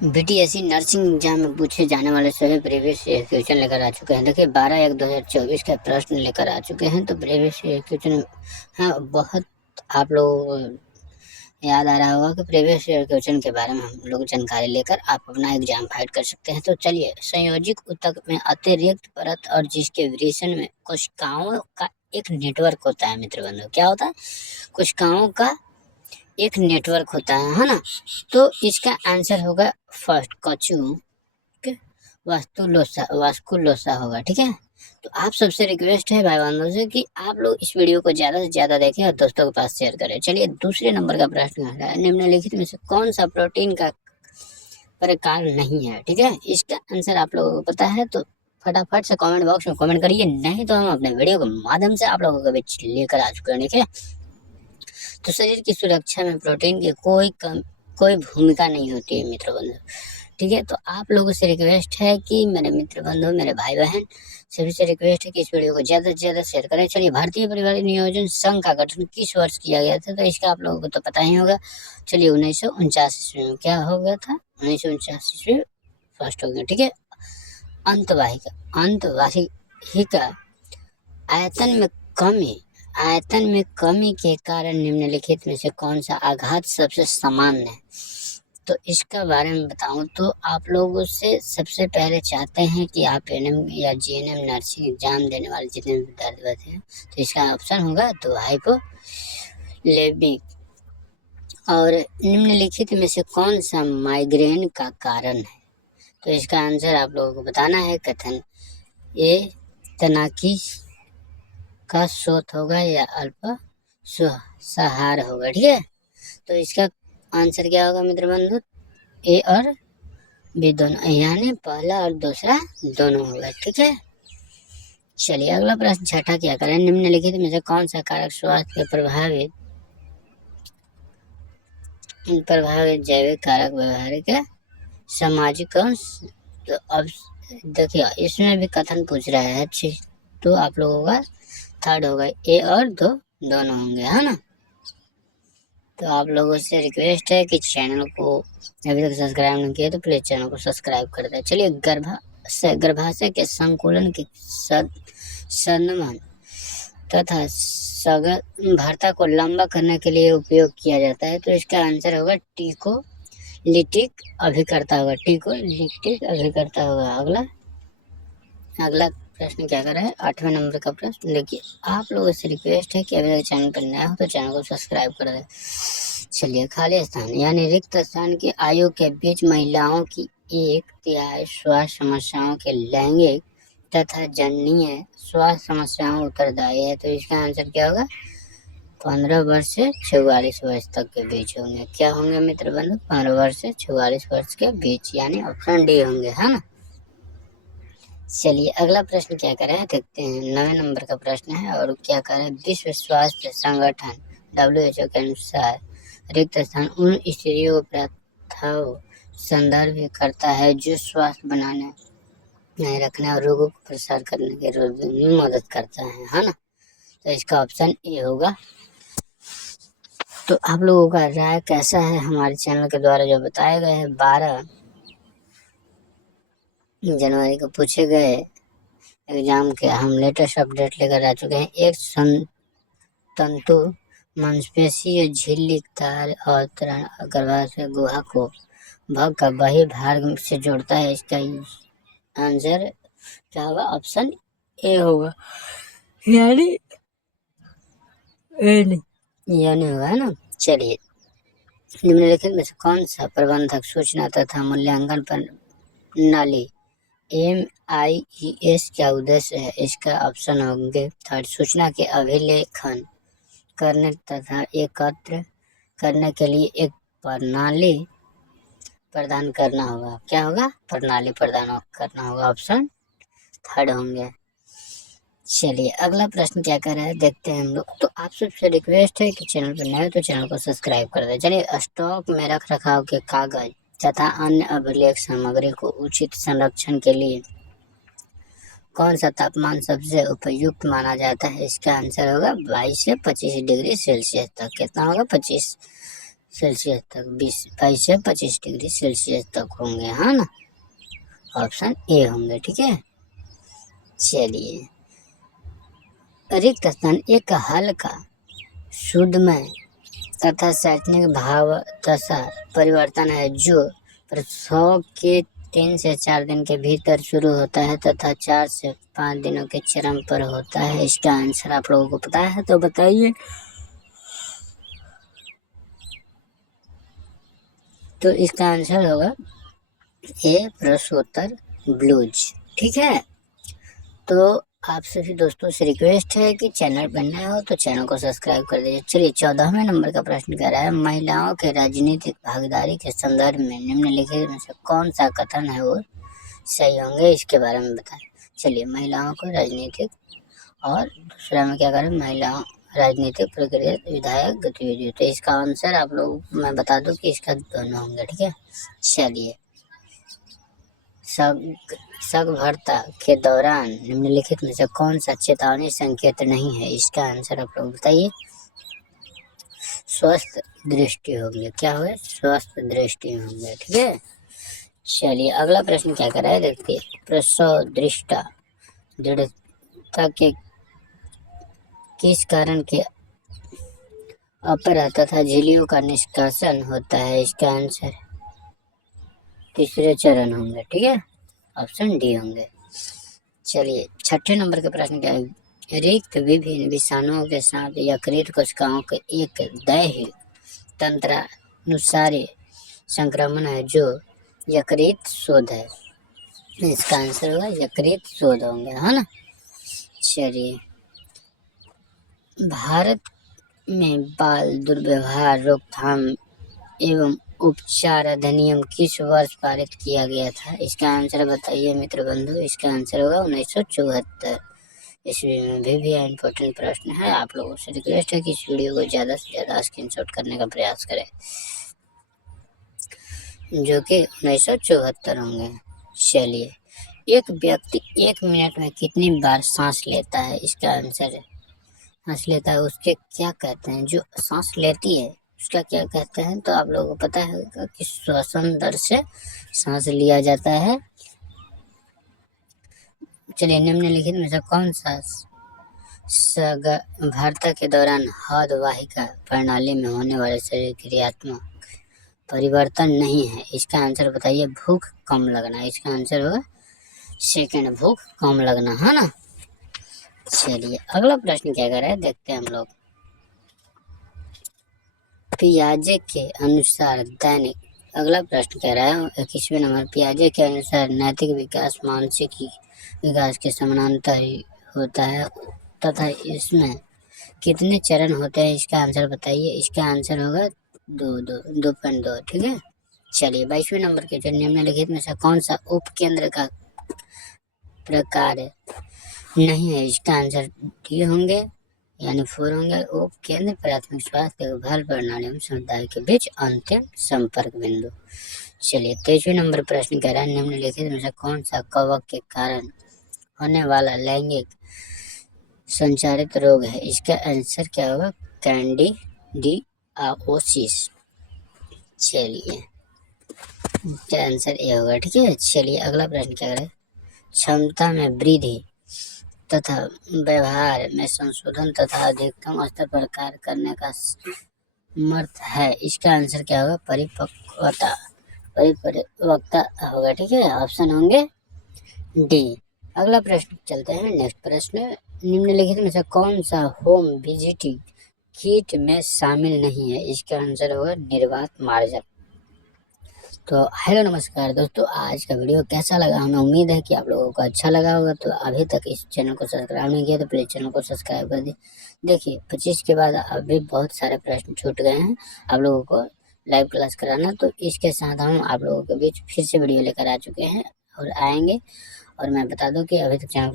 BTSC nursing exam में पूछे जाने वाले सभी प्रीवियस क्वेश्चन लेकर आ चुके हैं। देखिए 12/1/2024 का प्रश्न लेकर आ चुके हैं। तो प्रीवियस क्वेश्चन हाँ बहुत आप लोग याद आ रहा होगा कि प्रीवियस क्वेश्चन के बारे में हम लोग जानकारी लेकर आप अपना एग्जाम फाइट कर सकते हैं। तो चलिए, संयोजिक ऊतक में अतिरिक्त परत और जिसके विरेचन में कोशिकाओं का एक नेटवर्क होता है मित्र बंधु। क्या होता है? कोशिकाओं का एक नेटवर्क होता है ना। तो इसका आंसर होगा फर्स्ट कचू के वास्कुलोसा होगा। ठीक है, तो आप सबसे रिक्वेस्ट है भाई बंधु से कि आप लोग इस वीडियो को ज्यादा से ज्यादा देखें और दोस्तों के पास शेयर करें। चलिए, दूसरे नंबर का प्रश्न है, निम्नलिखित में से कौन सा प्रोटीन का प्रकार नहीं है? ठीक है, इसका आंसर आप लोगों को पता है तो फटाफट से कमेंट बॉक्स में कमेंट करिए, नहीं तो हम अपने वीडियो के माध्यम से आप लोगों के बीच लेकर आ चुके हैं। ठीक है, तो शरीर की सुरक्षा में प्रोटीन की कोई भूमिका नहीं होती है मित्र बंधु। ठीक है, तो आप लोगों से रिक्वेस्ट है कि मेरे मित्र बंधु, मेरे भाई बहन सभी से रिक्वेस्ट है कि इस वीडियो को ज्यादा से ज्यादा शेयर करें। चलिए, भारतीय परिवार नियोजन संघ का गठन किस वर्ष किया गया था? तो इसका आप लोगों को तो पता ही होगा। चलिए, 1949 में क्या हो गया था? 1949 में फर्स्ट हो गया। ठीक है, अंतवाहिका आयतन में कमी के कारण निम्नलिखित में से कौन सा आघात सबसे सामान्य है? तो इसका बारे में बताऊं तो आप लोगों से सबसे पहले चाहते हैं कि आप एनएम या जीएनएम नर्सिंग एग्जाम देने वाले जितने विद्यार्थी हैं, तो इसका ऑप्शन होगा तो हाइपोलेमिक। और निम्नलिखित में से कौन सा माइग्रेन का कारण है? तो इसका आंसर आप लोगों को बताना है। कथन ए तनाकी का स्रोत होगा या अल्प सहार होगा। ठीक है, तो इसका आंसर क्या होगा मित्र बंधु? ए और बी दोनों, यानी पहला और दूसरा दोनों होगा। ठीक है, चलिए अगला प्रश्न छठा क्या करें? निम्नलिखित में से कौन सा कारक स्वास्थ्य के प्रभावित जैविक कारक व्यवहारिक है सामाजिक? तो अब देखिए, इसमें भी कथन पूछ रहा है, तो आप लोगों का थर्ड होगा, ए और दो दोनों होंगे, है ना। तो आप लोगों से रिक्वेस्ट है कि चैनल को अभी तक सब्सक्राइब नहीं किया तो प्लीज चैनल को सब्सक्राइब कर दें। चलिए, गर्भाशय के संकुलन के संवहन तथा सघनता को लंबा करने के लिए उपयोग किया जाता है। तो इसका आंसर होगा टिकोलिटिक अभिकर्ता होगा। टिकोलिटिक अभिकर्ता होगा। अगला प्रश्न क्या कर रहा है? 8वें नंबर का प्रश्न देखिए, आप लोगों से रिक्वेस्ट है कि अभी तक चैनल पर नया हो तो चैनल को सब्सक्राइब कर दें। चलिए, खाली स्थान यानी रिक्त स्थान की आयु के बीच महिलाओं की 1/3 स्वास्थ्य समस्याओं के लैंगिक तथा जननीय स्वास्थ्य समस्याओं उत्तरदायी है। तो इसका आंसर क्या होगा? 15 वर्ष से 44 वर्ष तक के बीच होंगे। क्या होंगे मित्र बंधु? 15 वर्ष से 44 वर्ष के बीच, यानी ऑप्शन डी होंगे, है ना। चलिए अगला प्रश्न क्या कर रहे हैं देखते हैं। 9वें नंबर का प्रश्न है और क्या कर रहे हैं? विश्व स्वास्थ्य संगठन WHO के अनुसार रिक्त स्थान उन स्थितियों को प्रथाओं संदर्भित करता है जो स्वास्थ्य बनाने नहीं रखने और रोगों को प्रसार करने के रोक में मदद करता है ना। तो इसका ऑप्शन ए होगा। तो आप लोगों का राय कैसा है हमारे चैनल के द्वारा जो बताए गए हैं 12 जनवरी को पूछे गए एग्जाम के हम लेटेस्ट अपडेट लेकर आ चुके हैं। एक तंतु मांसपेशीय झिल्ली तार और गर्भाशय गुहा को भाग का बाह्य भाग से जोड़ता है। इसका आंसर क्या होगा? ऑप्शन ए होगा, यानी होगा, है ना। चलिए, निम्नलिखित में से कौन सा प्रबंधक सूचना तथा मूल्यांकन प्रणाली MIES का उद्देश्य है? इसका ऑप्शन होंगे थर्ड, सूचना के अभिलेखन करने तथा एकत्र करने के लिए एक प्रणाली प्रदान करना होगा। क्या होगा? प्रणाली प्रदान करना होगा। ऑप्शन थर्ड होंगे। चलिए अगला प्रश्न क्या कर रहा है देखते हैं हम लोग। तो आप सबसे रिक्वेस्ट है कि चैनल पर नए हो तो चैनल को सब्सक्राइब कर दें। चलिए, स्टॉक में रख रखाव के कागज तथा अन्य अभिलेख सामग्री को उचित संरक्षण के लिए कौन सा तापमान सबसे उपयुक्त माना जाता है? इसका आंसर होगा 22 से 25 डिग्री सेल्सियस तक। कितना होगा? 25 सेल्सियस तक, 22 से 25 डिग्री सेल्सियस तक होंगे, हाँ ना। ऑप्शन ए होंगे, ठीक है। चलिए, रिक्त स्थान एक हल्का शुद्धमय तथा शैक्षणिक भाव दशा परिवर्तन है जो प्रसव के 3 से 4 दिन के भीतर शुरू होता है तथा 4 से 5 दिनों के चरम पर होता है। इसका आंसर आप लोगों को पता है तो बताइए। तो इसका आंसर होगा ए, प्रसूतर ब्लूज, ठीक है। तो आप सभी दोस्तों से रिक्वेस्ट है कि चैनल पर नए हो तो चैनल को सब्सक्राइब कर दीजिए। चलिए, 14वें नंबर का प्रश्न कह रहा है, महिलाओं के राजनीतिक भागीदारी के संदर्भ में निम्नलिखित में से कौन सा कथन है वो सही होंगे, इसके बारे में बताएं। चलिए, महिलाओं को राजनीतिक, और दूसरा में क्या करें, महिलाओं राजनीतिक प्रक्रिया विधायक गतिविधि। तो इसका आंसर आप लोग मैं बता दूं कि इसका दोनों होंगे, ठीक है। चलिए, सगर्भता के दौरान निम्नलिखित में से कौन सा चेतावनी संकेत नहीं है, इसका आंसर आप लोग बताइए। स्वस्थ दृष्टि होंगे, क्या हुए, स्वस्थ दृष्टि होंगे, ठीक है। चलिए, अगला प्रश्न क्या कर रहा है, देखिए, प्रसव दृढ़ता के किस कारण के अपरा तथा झिल्लियों का निष्कासन होता है, इसका आंसर तीसरे चरण होंगे, ठीक है। ऑप्शन डी होंगे। चलिए, 6ठे नंबर के प्रश्न क्या है, रिक्त विभिन्न विषाणुओं के साथ यकृत कोशिकाओं के एक दैहिक तंत्रानुसारी संक्रमण है जो यकृत शोध है। इसका आंसर होगा यकृत शोध होंगे, है ना। चलिए, भारत में बाल दुर्व्यवहार रोकथाम एवं उपचार अधिनियम किस वर्ष पारित किया गया था, इसका आंसर बताइए मित्र बंधु। इसका आंसर होगा 1974 ईस्वी में। भी इम्पोर्टेंट प्रश्न है, आप लोगों से रिक्वेस्ट है कि इस वीडियो को ज़्यादा से ज़्यादा स्क्रीनशॉट करने का प्रयास करें, जो कि 1974 होंगे। चलिए, एक व्यक्ति 1 मिनट में कितनी बार सांस लेता है, इसका आंसर है सांस लेता है उसके क्या कहते हैं, जो सांस लेती है उसका क्या कहते हैं। तो आप लोगों को पता है कि श्वसन दर से सांस लिया जाता है। चलिए, निम्नलिखित में से कौन सा सगर्भता के दौरान हद वाहिका प्रणाली में होने वाले शरीर क्रियात्मक परिवर्तन नहीं है, इसका आंसर बताइए। भूख कम लगना, इसका आंसर होगा सेकंड, भूख कम लगना, है ना। चलिए, अगला प्रश्न क्या कर रहा है, देखते हैं हम लोग। पियाजे के अनुसार दैनिक, अगला प्रश्न कह रहा है 21वें नंबर, पियाजे के अनुसार नैतिक विकास मानसिक विकास के समानांतर ही होता है तथा इसमें कितने चरण होते हैं, इसका आंसर बताइए। इसका आंसर होगा 2.2, ठीक है। चलिए, 22वें नंबर के जो निम्नलिखित में से कौन सा उपकेंद्र का प्रकार नहीं है, इसका आंसर डी होंगे, यानी 4 होंगे। उपकेंद्र प्राथमिक स्वास्थ्य देखभाल प्रणाली एवं समुदाय के बीच अंतिम संपर्क बिंदु। चलिए, 23वें नंबर प्रश्न कह रहा है, निम्नलिखित में से कौन सा कवक के कारण होने वाला लैंगिक संचारित रोग है, इसका आंसर क्या होगा, कैंडिडियासिस। चलिए, इसका आंसर ए होगा, ठीक है। चलिए, अगला प्रश्न क्या है, क्षमता में वृद्धि तथा व्यवहार में संशोधन तथा अधिकतम स्तर पर कार्य करने का समर्थ है, इसका आंसर क्या होगा, परिपक्वता होगा, ठीक है। ऑप्शन होंगे डी। अगला प्रश्न चलते हैं, नेक्स्ट प्रश्न, निम्नलिखित में से कौन सा होम विजिटिंग किट में शामिल नहीं है, इसका आंसर होगा निर्वात मार्जन। तो हेलो नमस्कार दोस्तों, आज का वीडियो कैसा लगा, हमें उम्मीद है कि आप लोगों को अच्छा लगा होगा। तो अभी तक इस चैनल को सब्सक्राइब नहीं किया तो प्लीज़ चैनल को सब्सक्राइब कर देखिए 25 के बाद अभी बहुत सारे प्रश्न छूट गए हैं आप लोगों को लाइव क्लास कराना। तो इसके साथ हम आप लोगों के बीच फिर से वीडियो लेकर आ चुके हैं और आएंगे। और मैं बता दूं कि अभी तक चैनल